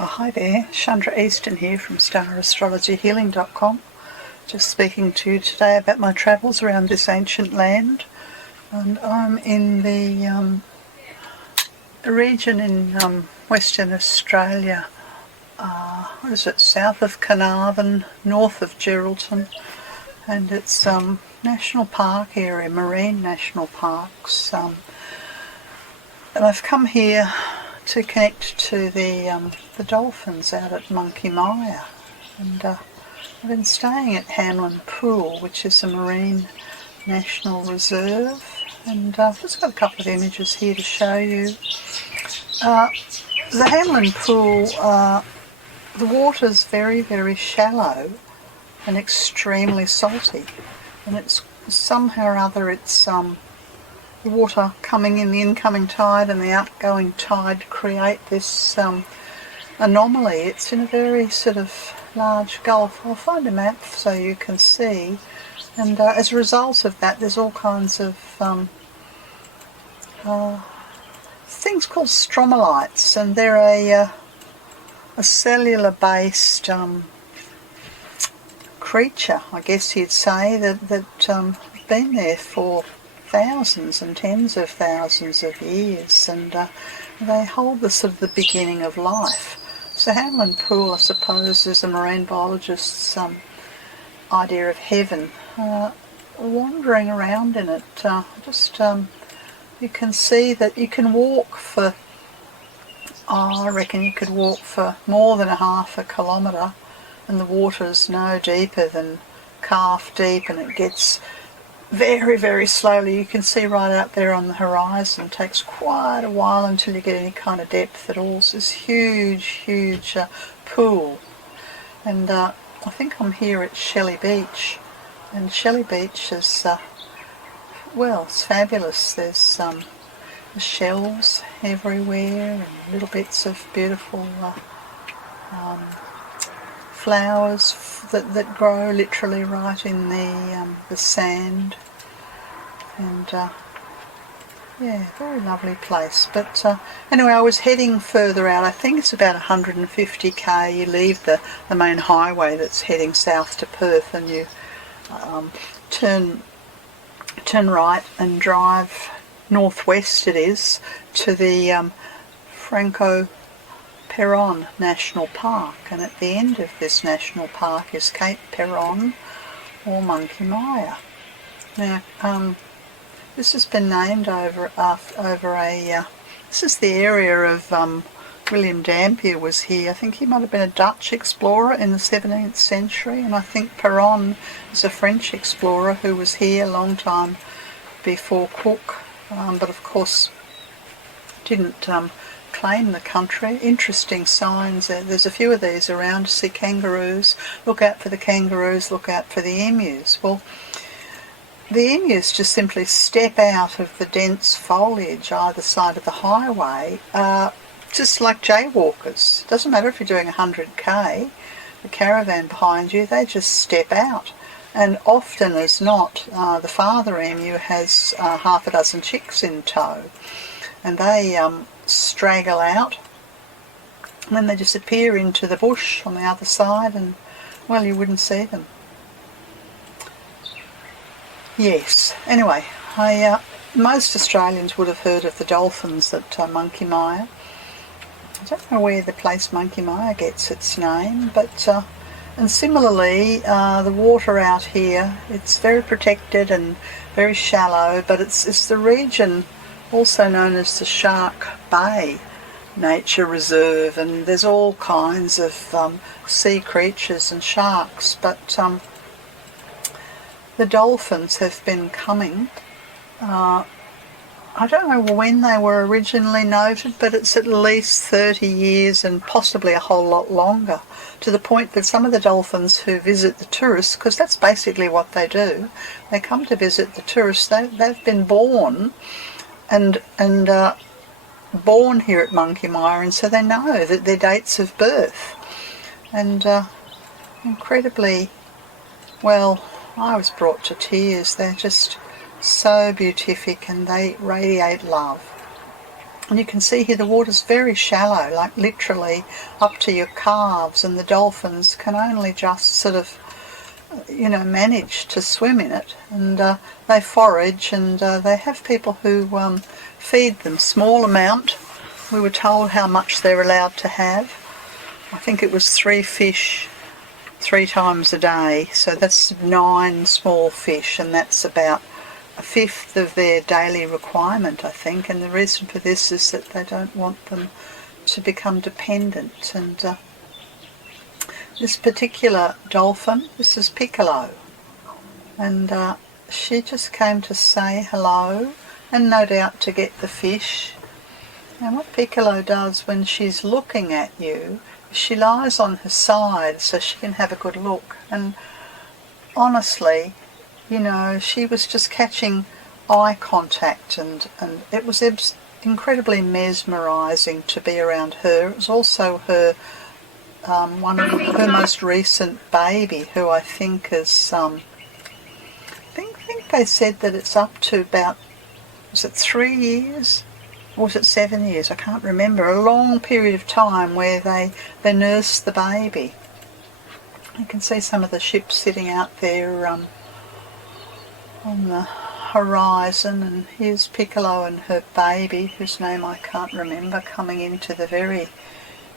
Oh, hi there, Chandra Easton here from StarAstrologyHealing.com. Just speaking to you today about my travels around this ancient land. And I'm in the region in Western Australia. What is it? South of Carnarvon, north of Geraldton. And it's national park area, marine national parks. And I've come here to connect to the dolphins out at Monkey Mia, and I've been staying at Hamlin Pool, which is a marine national reserve, and I've just got a couple of images here to show you. The Hamlin Pool, the water's very, very shallow and extremely salty, and it's somehow or other it's the water coming in, the incoming tide and the outgoing tide create this anomaly. It's in a very sort of large gulf. I'll find a map so you can see. And as a result of that, there's all kinds of things called stromatolites, and they're a cellular-based creature, I guess you'd say, that been there for thousands and tens of thousands of years, and they hold the sort of the beginning of life. So Hamlin Pool, I suppose, is a marine biologist's idea of heaven. Wandering around in it, you can see that you can walk for, I reckon you could walk for more than a half a kilometre, and the water's no deeper than calf deep, and it gets very, very slowly. You can see right out there on the horizon. It takes quite a while until you get any kind of depth at all. It's this huge, huge pool. And I think I'm here at Shelley Beach. And Shelley Beach is, well, it's fabulous. There's the shells everywhere and little bits of beautiful flowers that grow literally right in the sand, and yeah, very lovely place. But anyway, I was heading further out. I think it's about 150k. You leave the main highway that's heading south to Perth, and you turn right and drive northwest. It is to the Franco-Peron National Park, and at the end of this national park is Cape Peron or Monkey Mia. Now, this has been named over this is the area of William Dampier was here. I think he might have been a Dutch explorer in the 17th century, and I think Peron is a French explorer who was here a long time before Cook, but of course didn't claim the country. Interesting signs. There's a few of these around. See kangaroos. Look out for the kangaroos. Look out for the emus. Well, the emus just simply step out of the dense foliage either side of the highway, just like jaywalkers. Doesn't matter if you're doing 100k, the caravan behind you, they just step out. And often as not, the father emu has half a dozen chicks in tow, and they straggle out, and then they disappear into the bush on the other side, and well, you wouldn't see them. Yes, anyway, most Australians would have heard of the dolphins at Monkey Mia. I don't know where the place Monkey Mia gets its name, but and similarly, the water out here, it's very protected and very shallow, but it's the region also known as the Shark Bay Nature Reserve, and there's all kinds of sea creatures and sharks, but the dolphins have been coming. I don't know when they were originally noted, but it's at least 30 years and possibly a whole lot longer, to the point that some of the dolphins who visit the tourists, because that's basically what they do, they come to visit the tourists, they've been born and born here at Monkey Mia, and so they know that their dates of birth. And incredibly, well, I was brought to tears. They're just so beatific and they radiate love. And you can see here the water's very shallow, like literally up to your calves, and the dolphins can only just sort of, manage to swim in it. And they forage, and they have people who feed them small amount. We were told how much they're allowed to have. I think it was 3 fish 3 times a day, so that's 9 small fish, and that's about 1/5 of their daily requirement, I think. And the reason for this is that they don't want them to become dependent. And this particular dolphin, this is Piccolo, and she just came to say hello, and no doubt to get the fish. And what Piccolo does when she's looking at you, she lies on her side so she can have a good look. And honestly, she was just catching eye contact, and it was incredibly mesmerising to be around her. It was also her one of her most recent baby, who I think is I think they said that it's up to about, was it 3 years? Or was it 7 years? I can't remember. A long period of time where they nurse the baby. You can see some of the ships sitting out there on the horizon, and here's Piccolo and her baby, whose name I can't remember, coming into the very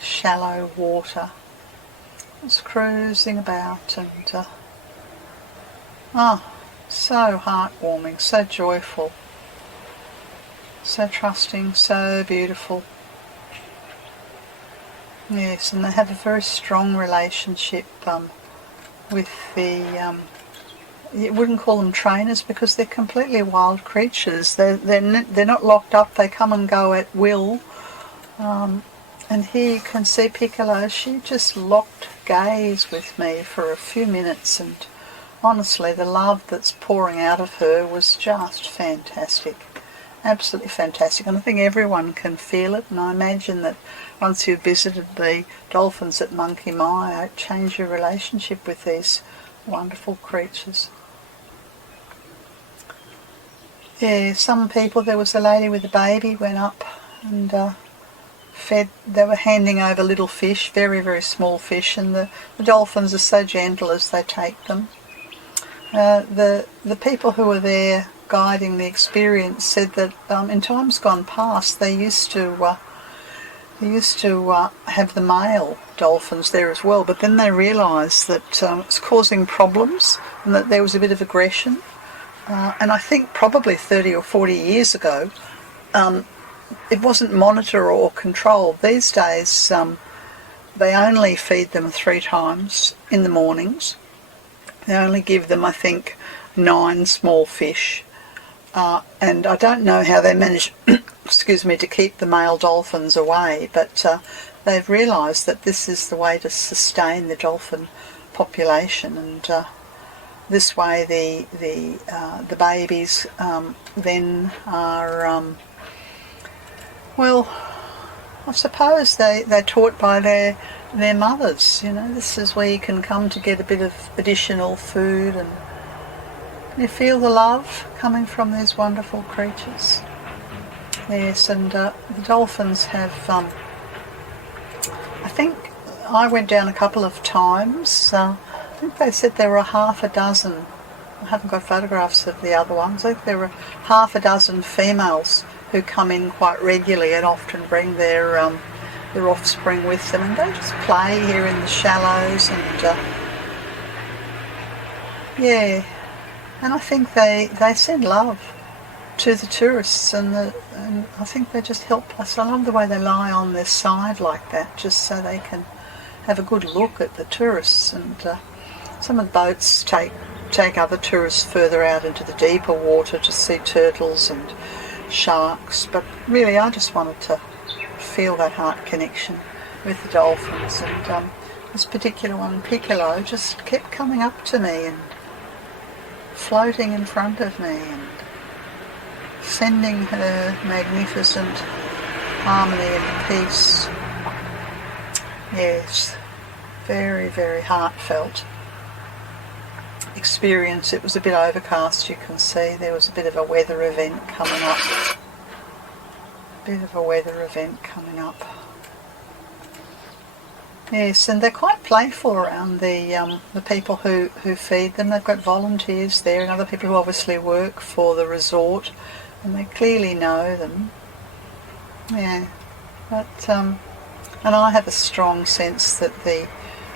shallow water. Just cruising about, and so heartwarming, so joyful, so trusting, so beautiful. Yes, and they have a very strong relationship with the you wouldn't call them trainers, because they're completely wild creatures. They're not locked up. They come and go at will. And here you can see Piccolo. She just locked gaze with me for a few minutes, and honestly, the love that's pouring out of her was just fantastic. Absolutely fantastic. And I think everyone can feel it. And I imagine that once you've visited the Dolphins at Monkey Mia, it changed your relationship with these wonderful creatures. Yeah, some people, there was a lady with a baby, went up and fed. They were handing over little fish, very, very small fish, and the dolphins are so gentle as they take them. The people who were there guiding the experience said that in times gone past they used to have the male dolphins there as well, but then they realised that it's causing problems and that there was a bit of aggression. And I think probably 30 or 40 years ago, it wasn't monitored or controlled. These days, they only feed them 3 times in the mornings. They only give them, I think, 9 small fish. And I don't know how they manage, to keep the male dolphins away, but they've realised that this is the way to sustain the dolphin population, and this way the babies then are, well, I suppose they're taught by their mothers. This is where you can come to get a bit of additional food, and you feel the love coming from these wonderful creatures. Yes, and the dolphins have, I think I went down a couple of times. I think they said there were 6. I haven't got photographs of the other ones. I think there were 6 females who come in quite regularly and often bring their offspring with them, and they just play here in the shallows, and yeah, and I think they send love to the tourists, and I think they just help us. I love the way they lie on their side like that, just so they can have a good look at the tourists. And some of the boats take other tourists further out into the deeper water to see turtles and sharks, but really I just wanted to feel that heart connection with the dolphins. And this particular one, Piccolo, just kept coming up to me and floating in front of me and sending her magnificent harmony and peace. Yes, very, very heartfelt experience. It was a bit overcast, you can see. There was a bit of a weather event coming up. bit of a weather event coming up. Yes, and they're quite playful around the people who feed them. They've got volunteers there and other people who obviously work for the resort, and they clearly know them. Yeah, but and I have a strong sense that the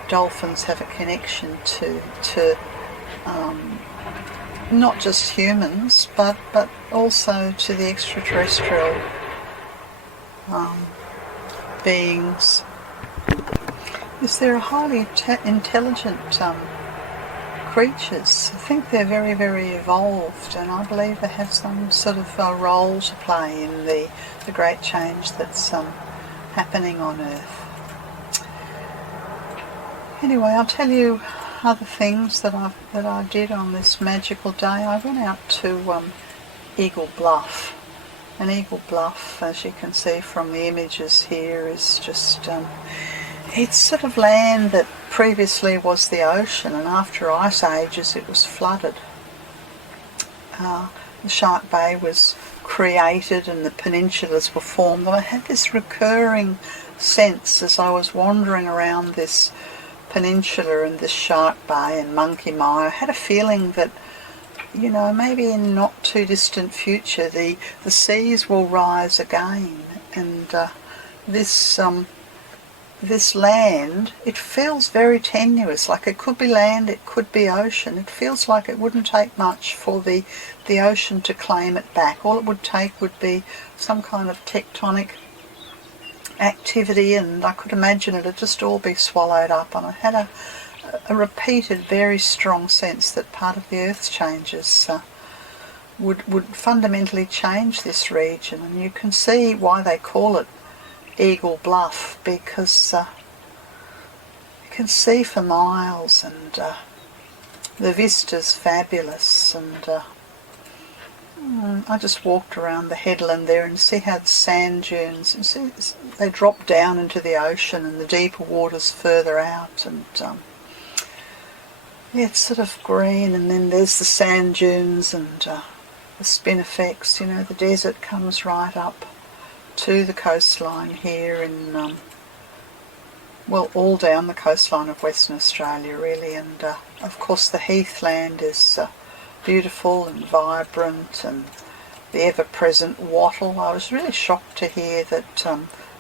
dolphins have a connection to not just humans, but also to the extraterrestrial beings. Yes, they're highly intelligent creatures. I think they're very, very evolved, and I believe they have some sort of role to play in the great change that's happening on Earth. Anyway, I'll tell you other things that I did on this magical day. I went out to Eagle Bluff. And Eagle Bluff, as you can see from the images here, is just it's sort of land that previously was the ocean, and after ice ages it was flooded. The Shark Bay was created and the peninsulas were formed, and I had this recurring sense as I was wandering around this peninsula and this Shark Bay and Monkey Mia. I had a feeling that, you know, maybe in not too distant future the seas will rise again, and this land, it feels very tenuous, like it could be land, it could be ocean. It feels like it wouldn't take much for the ocean to claim it back. All it would take would be some kind of tectonic activity, and I could imagine it'd just all be swallowed up. And I had a repeated, very strong sense that part of the Earth's changes would fundamentally change this region. And you can see why they call it Eagle Bluff, because you can see for miles, and the vista's fabulous. And I just walked around the headland there and see how the sand dunes, and see they drop down into the ocean and the deeper waters further out, and yeah, it's sort of green, and then there's the sand dunes and the spin effects. You know, the desert comes right up to the coastline here in, well, all down the coastline of Western Australia really, and of course the heathland is beautiful and vibrant, and the ever-present wattle. I was really shocked to hear that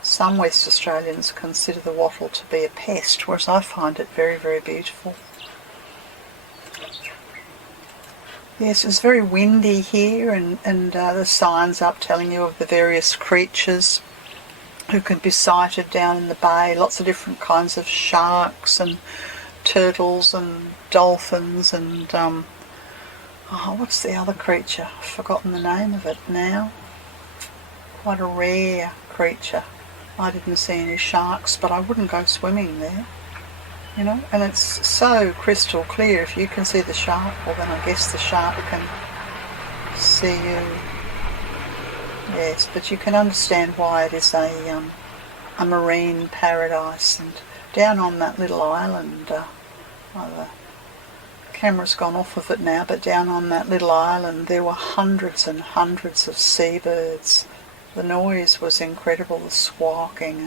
some West Australians consider the wattle to be a pest, whereas I find it very, very beautiful. Yes, it's very windy here, and the signs up telling you of the various creatures who can be sighted down in the bay. Lots of different kinds of sharks and turtles and dolphins and what's the other creature? I've forgotten the name of it now. Quite a rare creature. I didn't see any sharks, but I wouldn't go swimming there. You know, and it's so crystal clear. If you can see the shark, well then I guess the shark can see you. Yes, but you can understand why it is a marine paradise. And down on that little island, the camera's gone off of it now, but down on that little island there were hundreds and hundreds of seabirds. The noise was incredible, the squawking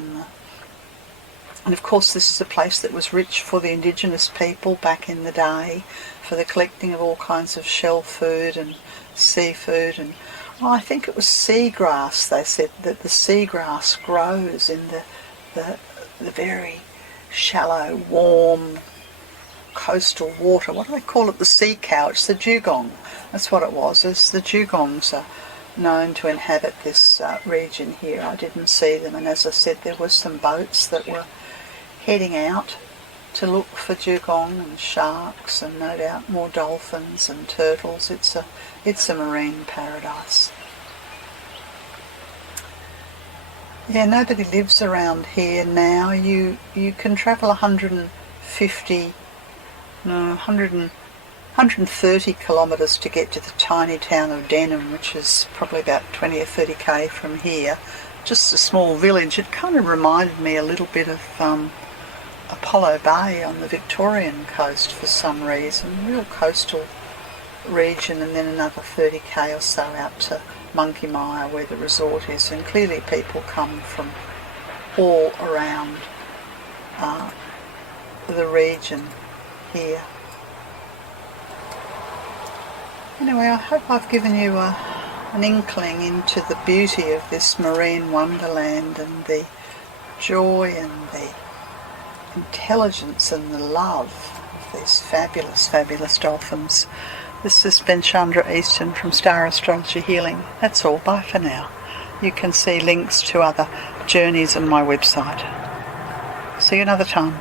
and of course this is a place that was rich for the indigenous people back in the day, for the collecting of all kinds of shell food and seafood. And well, I think it was seagrass. They said that the seagrass grows in the very shallow, warm coastal water. What do they call it? The sea cow. It's the dugong. That's what it was. It's the dugongs are known to inhabit this region here. I didn't see them, and as I said, there were some boats that were heading out to look for dugong and sharks, and no doubt more dolphins and turtles. It's a marine paradise. Yeah, nobody lives around here now. You can travel 130 kilometres to get to the tiny town of Denham, which is probably about 20 or 30k from here. Just a small village. It kind of reminded me a little bit of Apollo Bay on the Victorian coast for some reason. Real coastal region, and then another 30k or so out to Monkey Mia, where the resort is, and clearly people come from all around the region here. Anyway, I hope I've given you an inkling into the beauty of this marine wonderland and the joy and the intelligence and the love of these fabulous, fabulous dolphins. This has been Chandra Easton from Star Astrology Healing. That's all. Bye for now. You can see links to other journeys on my website. See you another time.